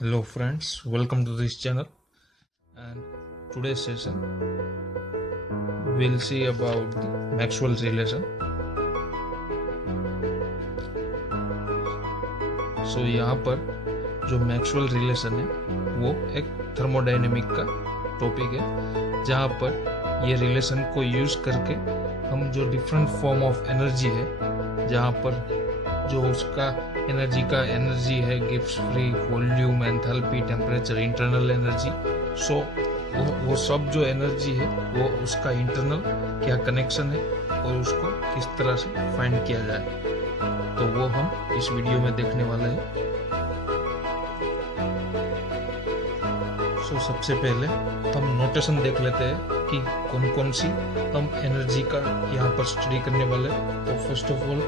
Hello friends, welcome to this channel, and today's session we'll see about the Maxwell's relation. So यहाँ पर जो Maxwell relation है वो एक थर्मोडायनेमिक का टॉपिक है, जहाँ पर ये रिलेशन को यूज करके हम जो डिफरेंट फॉर्म ऑफ एनर्जी है, जहाँ पर जो उसका एनर्जी है Gibbs free, volume, enthalpy, temperature, internal energy. So वो सब जो एनर्जी है वो उसका इंटरनल क्या कनेक्शन है और उसको किस तरह से फाइंड किया जाए, तो वो हम इस वीडियो में देखने वाले हैं। सो सबसे पहले हम नोटेशन देख लेते हैं कि कौन कौन सी हम एनर्जी का यहाँ पर स्टडी करने वाले हैं। तो फर्स्ट ऑफ ऑल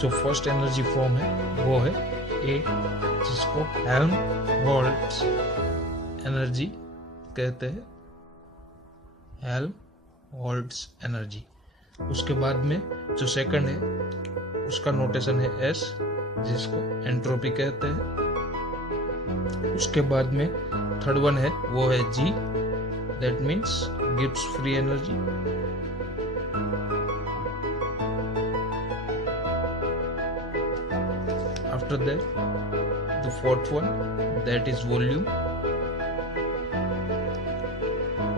जो फर्स्ट एनर्जी फॉर्म है वो है ए, जिसको हेल्महोल्ट्ज एनर्जी कहते हैं, हेल्महोल्ट्ज एनर्जी। उसके बाद में जो सेकंड है उसका नोटेशन है एस, जिसको एंट्रोपी कहते हैं। उसके बाद में थर्ड वन है वो है जी, दैट मीन्स गिव्स free energy. After that, the fourth one, that is volume.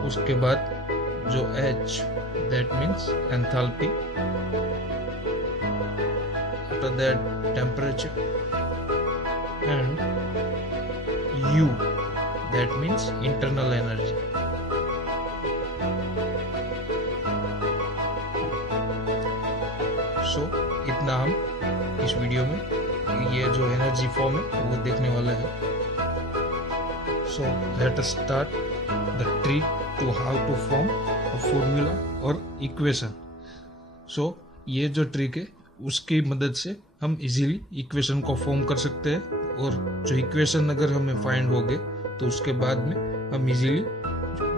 उसके बाद जो H, that means enthalpy. After that, temperature, and U, that means internal energy. So इतना हम इस वीडियो में ये जो एनर्जी फॉर्म है वो देखने वाले हैं। So let us start the trick to how to form a formula और इक्वेशन। सो ये जो ट्रिक है उसकी मदद से हम इजीली इक्वेशन को फॉर्म कर सकते हैं, और जो इक्वेशन अगर हमें फाइंड हो गए तो उसके बाद में हम इजीली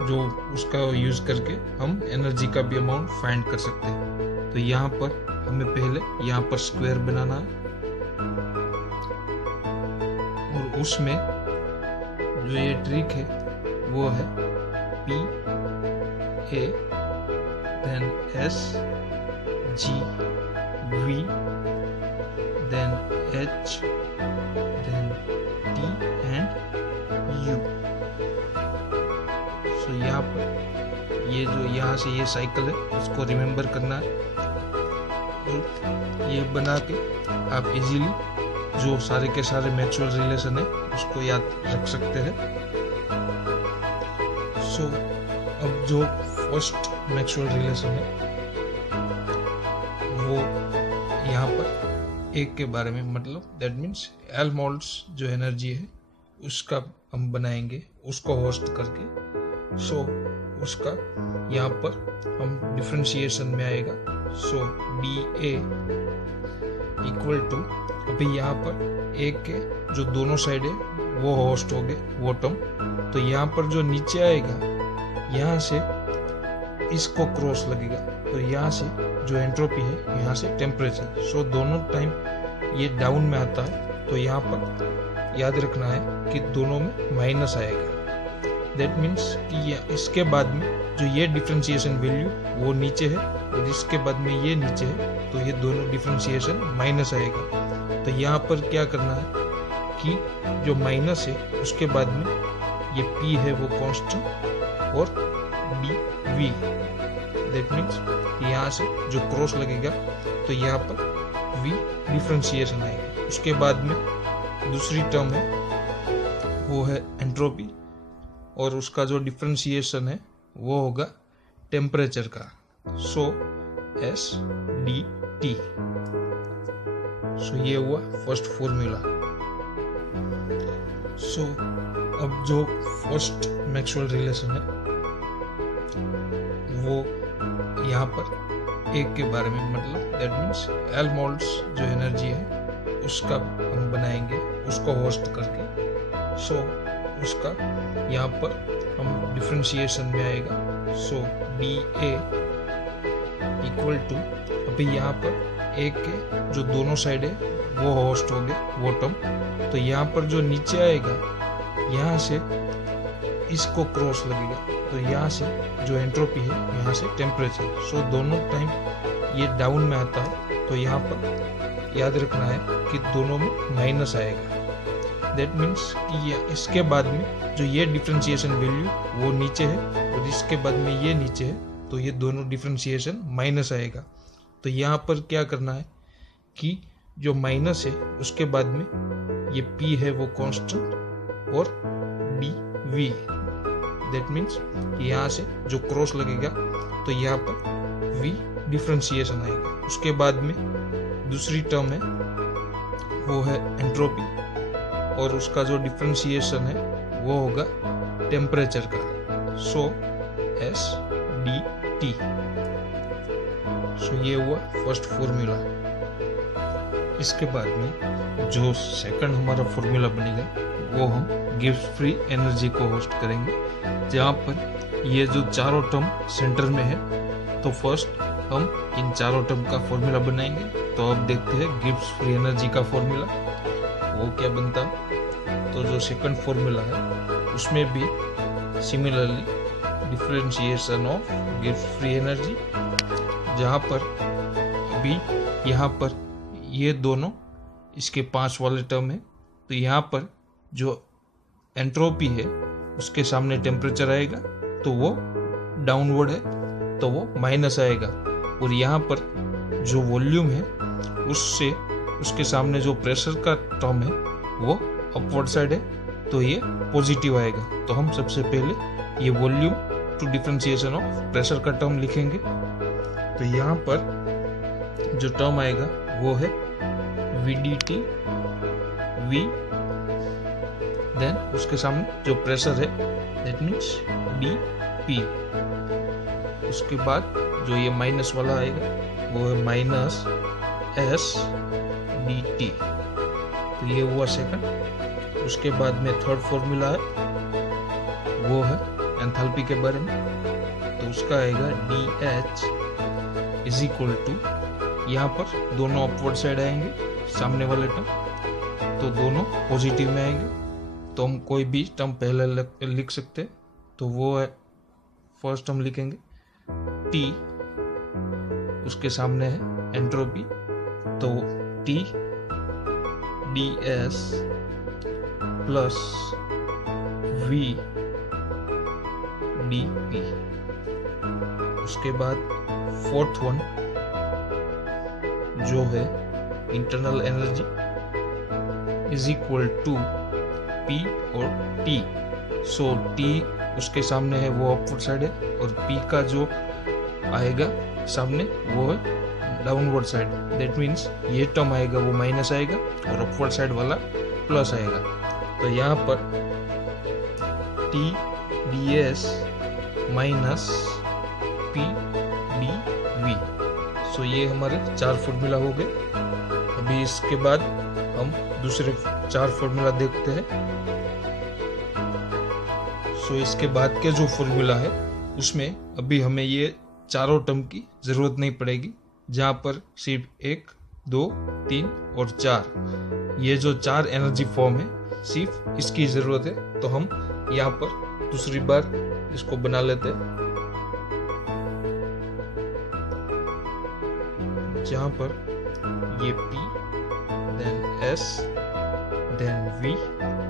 जो उसका यूज करके हम एनर्जी का भी अमाउंट फाइंड कर सकते हैं। तो यहाँ पर हमें पहले यहाँ पर स्क्वायर बनाना है, और उसमें जो ये ट्रिक है वो है P A then S G V then H then T and U। सो यहाँ पर ये जो यहाँ से ये साइकिल है उसको रिमेम्बर करना है, और ये बना के आप इजीली जो सारे के सारे मैक्सवेल रिलेशन है उसको याद रख सकते हैं। सो अब जो फर्स्ट मैक्सवेल रिलेशन है वो यहाँ पर एक के बारे में, मतलब दैट मीन्स हेल्महोल्ट्ज जो एनर्जी है उसका हम बनाएंगे, उसको होस्ट करके। सो उसका यहाँ पर हम डिफरेंशिएशन में आएगा। सो डी ए इक्वल टू, अभी यहाँ पर एक के जो दोनों साइड है वो होस्ट हो गए बॉटम, तो यहाँ पर जो नीचे आएगा यहाँ से इसको क्रॉस लगेगा, तो यहाँ से जो एंट्रोपी है यहाँ से टेम्परेचर। सो दोनों टाइम ये डाउन में आता है, तो यहाँ पर याद रखना है कि दोनों में माइनस आएगा। दैट मीन्स कि इसके बाद में जो ये डिफरेंशिएशन वैल्यू वो नीचे है और इसके बाद में ये नीचे है, तो ये दोनों डिफरेंशिएशन माइनस आएगा। तो यहाँ पर क्या करना है कि जो माइनस है उसके बाद में ये P है वो कांस्टेंट और डी वी, दैट मीन्स यहाँ से जो क्रॉस लगेगा तो यहाँ पर V डिफरेंशिएशन आएगा। उसके बाद में दूसरी टर्म है वो है एंट्रोपी, और उसका जो डिफरेंशिएशन है वो होगा टेम्परेचर का। सो एस डी टी। सो ये हुआ फर्स्ट फॉर्मूला। सो अब जो फर्स्ट मैक्सवेल रिलेशन है वो यहाँ पर एक के बारे में, मतलब दैट मीन्स हेल्महोल्ट्ज जो एनर्जी है उसका हम बनाएंगे, उसको होस्ट करके। सो उसका यहाँ पर हम डिफरेंशिएशन में आएगा। सो डी ए इक्वल टू, अभी यहाँ पर एक के जो दोनों साइड है वो होस्ट हो गए बॉटम, तो यहाँ पर जो नीचे आएगा यहाँ से इसको क्रॉस लगेगा, तो यहाँ से जो एंट्रोपी है यहाँ से टेम्परेचर। सो दोनों टाइम ये डाउन में आता है, तो यहाँ पर याद रखना है कि दोनों में माइनस आएगा। दैट मीन्स कि इसके बाद में जो ये डिफरेंशिएशन वैल्यू वो नीचे है और इसके बाद में ये नीचे है, तो ये दोनों डिफरेंशिएशन माइनस आएगा। तो यहाँ पर क्या करना है कि जो माइनस है उसके बाद में ये P है वो कांस्टेंट और dV। दैट मीन्स यहाँ से जो क्रॉस लगेगा तो यहाँ पर V डिफरेंशिएशन आएगा। उसके बाद में दूसरी टर्म है वो है एंट्रोपी, और उसका जो डिफरेंशिएशन है वो होगा टेम्परेचर का। सो S dt। सो ये हुआ फर्स्ट फॉर्मूला। इसके बाद में जो सेकंड हमारा फॉर्मूला बनेगा वो हम गिब्स फ्री एनर्जी को होस्ट करेंगे, जहाँ पर ये जो चारों टर्म सेंटर में है। तो फर्स्ट हम इन चारों टर्म का फॉर्मूला बनाएंगे। तो अब देखते हैं गिब्स फ्री एनर्जी का फॉर्मूला वो क्या बनता है। तो जो सेकंड फॉर्मूला है उसमें भी similarly differentiation of Gibbs free energy, जहाँ पर अभी यहाँ पर ये दोनों इसके 5 वाले टर्म है। तो यहाँ पर जो एंट्रोपी है उसके सामने टेम्परेचर आएगा, तो वो डाउनवर्ड है तो वो माइनस आएगा। और यहाँ पर जो वॉल्यूम है उससे उसके सामने जो प्रेशर का टर्म है वो अपवर्ड साइड है, तो ये पॉजिटिव आएगा। तो हम सबसे पहले ये volume to differentiation of pressure का टर्म लिखेंगे। तो यहाँ पर जो टर्म आएगा वो है VDT V, देन उसके सामने जो प्रेशर है दैट मीन्स DP। उसके बाद जो ये माइनस वाला आएगा वो है माइनस S dt। तो ये हुआ सेकंड। उसके बाद में थर्ड फॉर्मूला है वो है एंथैल्पी के बारे में। तो उसका आएगा DH इज इक्वल टू, यहाँ पर दोनों अपवर्ड साइड आएंगे सामने वाले टर्म, तो दोनों पॉजिटिव में आएंगे। तो हम कोई भी टर्म पहले लिख सकते हैं। तो वो है फर्स्ट टर्म लिखेंगे T, उसके सामने है एंट्रोपी, तो T ds plus V dP। उसके बाद फोर्थ वन जो है internal energy is equal to P और T। सो T उसके सामने है वो अपवर्ड साइड है, और P का जो आएगा सामने वो है डाउनवर्ड साइड। दैट मीन्स ये टर्म आएगा वो माइनस आएगा और अपवर्ड साइड वाला प्लस आएगा। तो यहाँ पर T ds minus P dV। सो ये हमारे 4 फॉर्मूला हो गए। अभी इसके बाद हम दूसरे 4 फॉर्मूला देखते हैं। सो इसके बाद के जो फॉर्मूला है उसमें अभी हमें ये चारों टर्म की जरूरत नहीं पड़ेगी, जहाँ पर सिर्फ 1, 2, 3 और 4 ये जो 4 एनर्जी फॉर्म है सिर्फ इसकी जरूरत है। तो हम यहाँ पर दूसरी बार इसको बना लेते हैं, जहाँ पर ये P then S then V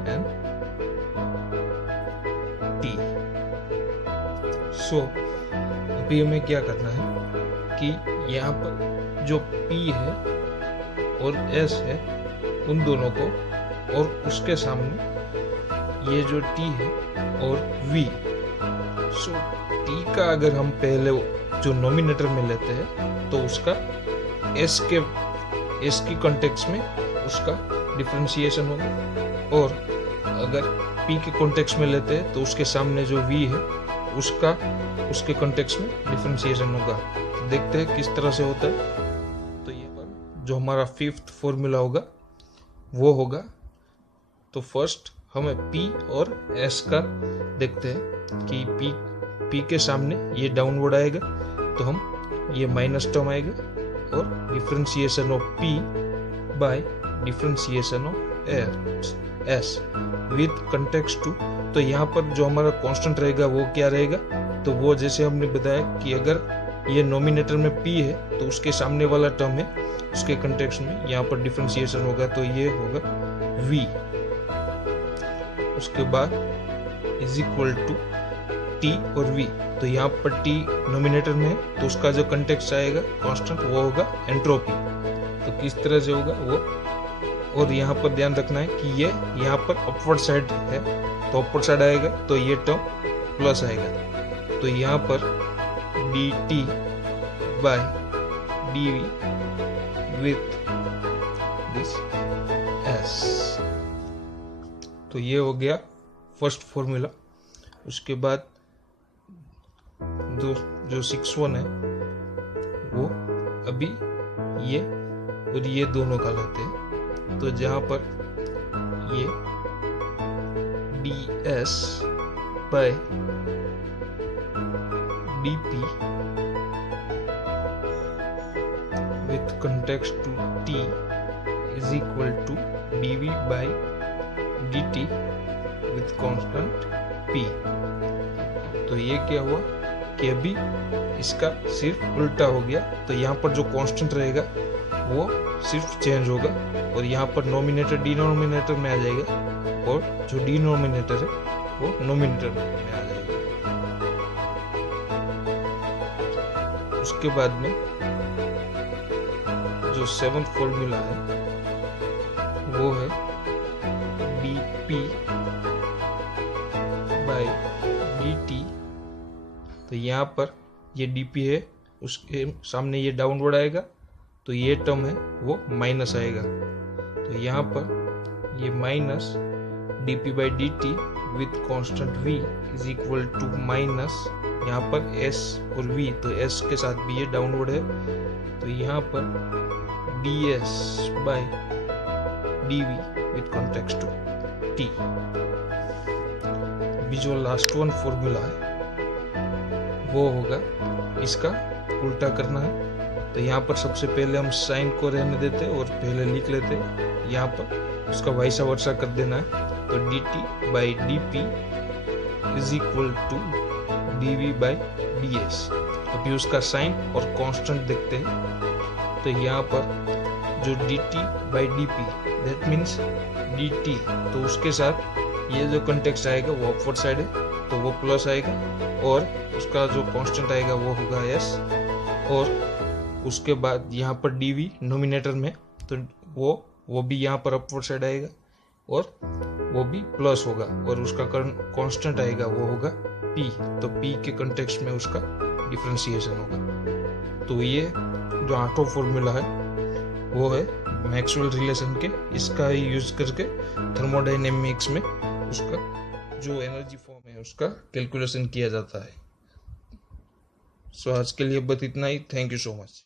and T। सो अभी हमें क्या करना है कि यहाँ पर जो P है और S है उन दोनों को, और उसके सामने ये जो T है और V। सो T का अगर हम पहले जो नोमिनेटर में लेते हैं तो उसका S की कॉन्टेक्स्ट में उसका डिफरेंशिएशन होगा, और अगर P के कॉन्टेक्स्ट में लेते हैं तो उसके सामने जो V है उसके कॉन्टेक्स्ट में डिफरेंशिएशन होगा। तो देखते हैं किस तरह से होता है। तो ये पर जो हमारा 5th फॉर्मूला होगा वो होगा, तो फर्स्ट हमें P और S का देखते हैं कि P के सामने ये डाउनवर्ड आएगा, तो हम ये माइनस टर्म आएगा, और differentiation of P by differentiation of s with context to. तो यहाँ पर जो हमारा कांस्टेंट रहेगा वो क्या रहेगा, तो वो जैसे हमने बताया कि अगर ये नोमिनेटर में p है तो उसके सामने वाला टर्म है, उसके कंटेक्स्ट में यहाँ पर डिफरेंशिएशन होगा तो ये होगा v। उसके बाद इज इक्वल टू t और v। तो यहाँ पर t नोमिनेटर में है तो उसका जो कंटेक्स्ट आएगा कांस्टेंट वो होगा एंट्रोपी। तो किस तरह से होगा वो, और यहाँ पर ध्यान रखना है कि ये यहाँ पर अपवर्ड साइड है तो अपवर्ड साइड आएगा तो ये टर्म प्लस आएगा। तो यहाँ पर dt by dv with this s। तो ये हो गया फर्स्ट फॉर्मूला। उसके बाद जो 6-1 है वो अभी ये और ये दोनों का लेते हैं। तो जहाँ पर ये ds by dp with context to t is equal to dv by dt with constant p। तो ये क्या हुआ कि अभी इसका सिर्फ उल्टा हो गया। तो यहाँ पर जो कांस्टेंट रहेगा वो सिर्फ चेंज होगा और यहाँ पर नोमिनेटर डिनोमिनेटर में आ जाएगा और जो डिनोमिनेटर है वो नोमिनेटर में आ जाएगा। उसके बाद में जो 7th फॉर्मूला है वो है dp by dt। तो यहाँ पर ये dp है, उसके सामने ये डाउनवर्ड आएगा तो ये टर्म है वो माइनस आएगा। तो यहाँ पर ये minus dp by dt with constant v is equal to minus यहाँ पर s और v, तो s के साथ भी ये डाउनवर्ड है तो यहाँ पर ds by dv with context to t। अभी जो लास्ट वन फॉर्मूला है वो होगा, इसका उल्टा करना है। तो यहाँ पर सबसे पहले हम साइन को रहने देते और पहले लिख लेते, यहाँ पर उसका वाइसा वर्सा कर देना है। तो dt by dp is equal to dv by ds। अभी उसका साइन और कांस्टेंट देखते हैं। तो यहाँ पर जो dt by dp that means dt, तो उसके साथ ये जो कंटेक्स्ट आएगा वो अपवर्ड साइड है तो वो प्लस आएगा और उसका जो कांस्टेंट आएगा वो होगा s। और उसके बाद यहाँ पर dv नोमिनेटर में तो वो भी यहाँ पर अपवर्ड साइड आएगा और वो भी प्लस होगा और उसका कांस्टेंट आएगा वो होगा p। तो p के कंटेक्स्ट में उसका डिफरेंशिएशन होगा। तो ये जो 8वां फॉर्मूला है वो है मैक्सवेल रिलेशन के, इसका ही यूज करके थर्मोडायनेमिक्स में उसका जो एनर्जी फॉर्म है उसका कैलकुलेशन किया जाता है। सो आज के लिए बस इतना ही। Thank you so much.